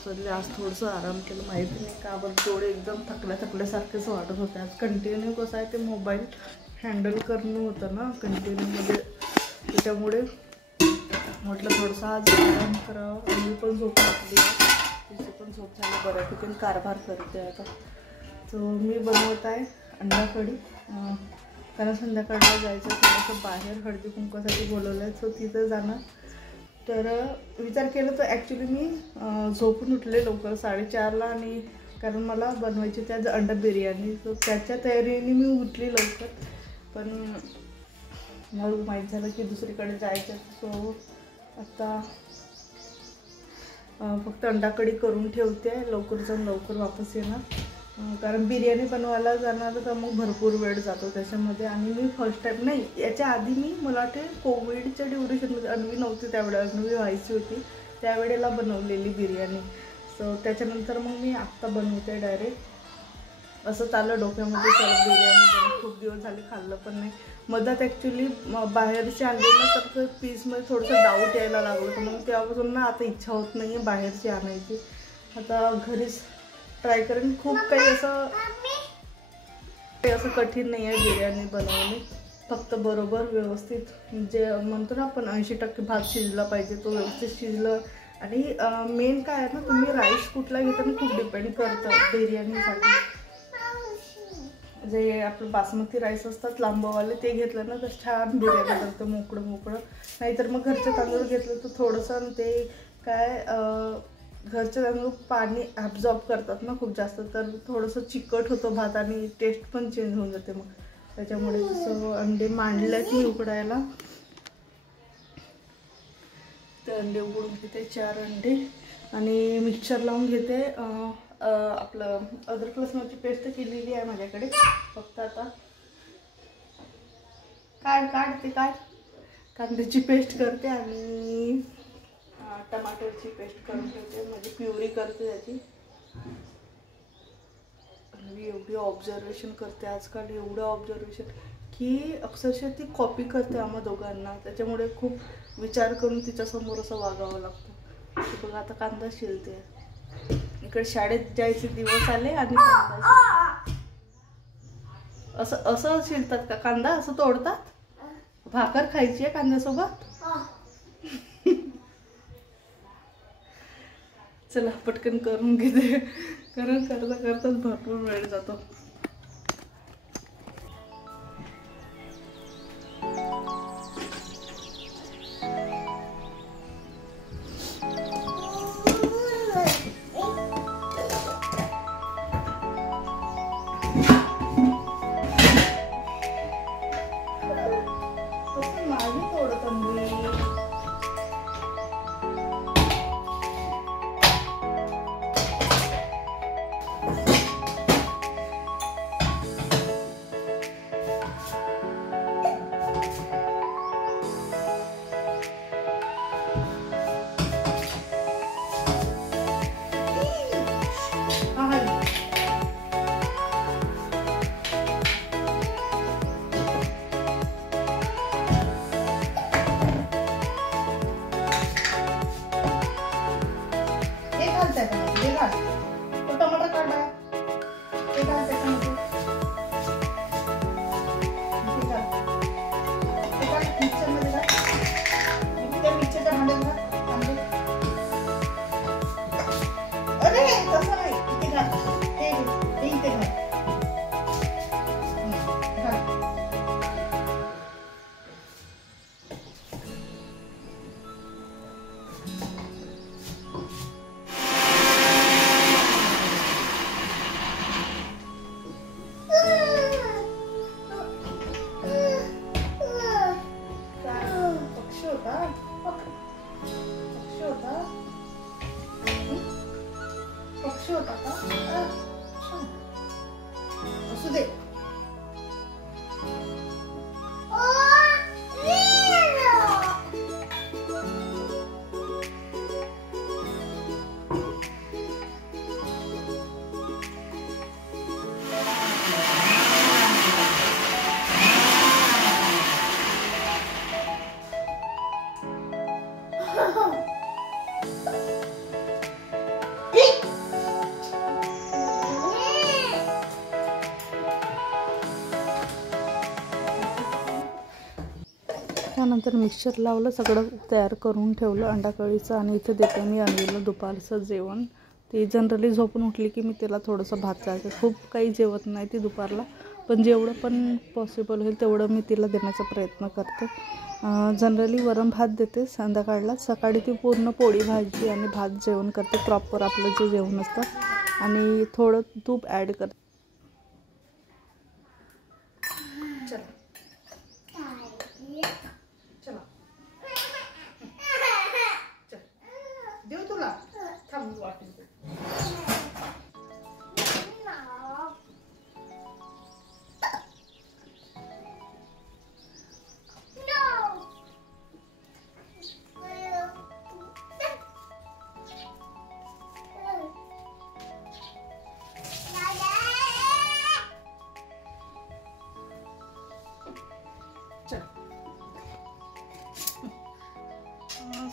5 वाजले. आज थोडंसं आराम केलं, माहिती नाही का बरं डोळे एकदम थकल्यासारखेच वाटत होते. आज कंटिन्यू कसं आहे ते मोबाईल हँडल करणं होतं ना कंटिन्यूमध्ये, त्याच्यामुळे म्हटलं थोडंसं आज आराम करावं. मी पण झोप लागली, तिची पण झोप झाली बऱ्यापैकी, कारभार करते आता. तो मी बनवत आहे अंडा कढी, कारण संध्याकाळला जायचं थोडंसं बाहेर, हळदी कुंकवासाठी बोलवलं आहे, सो तिथं जाणार. तर विचार केला तर ॲक्च्युली मी झोपून उठले लवकर 4:30ला, आणि कारण मला बनवायची त्याच अंडा बिर्याणी, सो त्याच्या तयारीने मी उठली लवकर. पण मला माहीत झालं की दुसरीकडे जायचं, सो आता फक्त अंडा कढी करून ठेवते, लवकर जाऊन लवकर वापस येणार. कारण बिर्याणी बनवायला जाणार तर मग भरपूर वेळ जातो त्याच्यामध्ये. आणि मी फर्स्ट टाईम नाही, याच्या आधी मी मला वाटते कोविडच्या ड्युरेशनमध्ये, अन्वी नव्हती त्यावेळेला, अन्वी व्हायची होती त्यावेळेला बनवलेली बिर्याणी. सो त्याच्यानंतर मग मी आत्ता बनवते डायरेक्ट. असं चाललं डोक्यामध्ये सर बिर्याणी खूप दिवस झाले खाल्लं पण नाही. मधात ॲक्च्युली बाहेरची आणली ना तर पीसमध्ये थोडंसं डाऊट यायला लागलं होतं, मग तेव्हापासून ना आता इच्छा होत नाही आहे बाहेरची आणायची. आता घरीच ट्राय करेन. खूप काही असं कठीण नाही आहे बिर्याणी बनवणे, फक्त बरोबर व्यवस्थित जे म्हणतो ना आपण 80% भात शिजला पाहिजे, तो व्यवस्थित शिजलं. आणि मेन काय आहे ना, तुम्ही राईस कुठला घेता ना खूप डिपेंड करतं बिर्याणीसाठी. जे आपलं बासमती राईस असतात लांबवाले ते घेतलं ना तर छान बिर्याणी करतं, मोकळं मोकळं. नाहीतर मग घरचे तांदूळ घेतलं तर थोडंसं ते काय घरचे तांदूळ पाणी ॲब्झॉर्ब करतात ना खूप जास्त, तर थोडंसं चिकट होतं भात आणि टेस्ट पण चेंज होऊन जाते. मग त्याच्यामुळे जसं अंडे मांडल्यात मी उकडायला, ते अंडे उकडून घेते 4 अंडे, आणि मिक्सर लावून घेते. आपलं अद्रक लसणाची पेस्ट केलेली आहे माझ्याकडे, फक्त आता काढते कांद्याची पेस्ट करते आणि टमाटरची पेस्ट करून ठेवते, म्हणजे प्युरी करते त्याची. आणि एवढी ऑब्झर्वेशन करते आजकाल, एवढं ऑब्झर्वेशन की अक्षरशः ती कॉपी करते आम्हा दोघांना, त्याच्यामुळे खूप विचार करून तिच्यासमोर असं वागावं लागतं. बघा आता कांदा शिलते, इकडे शाळेत जायचे दिवस आले आणि कांदा असं शिलतात का कांदा, असं तोडतात? भाकर खायची आहे कांद्यासोबत? चला पटकन करून घेते, कारण करताच भरपूर वेळ जातो. त्यानंतर मिक्सचर लावलं, सगळं तयार करून ठेवलं अंडाकळीचं. आणि इथे देते मी अन्वीला दुपारचं जेवण. ती जनरली झोपून उठली की मी तिला थोडंसं भात चालतं. खूप काही जेवत नाही ती दुपारला, पण जेवढं पण पॉसिबल होईल तेवढं मी तिला देण्याचा प्रयत्न करते. जनरली वरण भात देते संध्याकाळला. सकाळी ती पूर्ण पोळी भाजी आणि भात जेवण करते, प्रॉपर आपलं जे जेवण असतं. आणि थोडं तूप ॲड करते. चला देऊ तुला, थांब वाटून.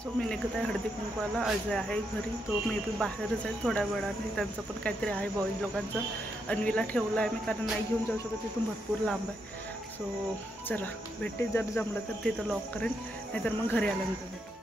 सो मी निघत आहे हळदी कुंकवाला. अजय आहे घरी, तो मे बी बाहेरच आहे थोड्या वेळाने. त्यांचं पण काहीतरी आहे बॉईज लोकांचं. अन्वीला ठेवलं आहे मी, कारण नाही घेऊन जाऊ शकत, तिथून भरपूर लांब आहे. सो चला भेटते, जर जमलं तर तिथं लॉक करेन, नाहीतर मग घरी आल्यानंतर भेटू.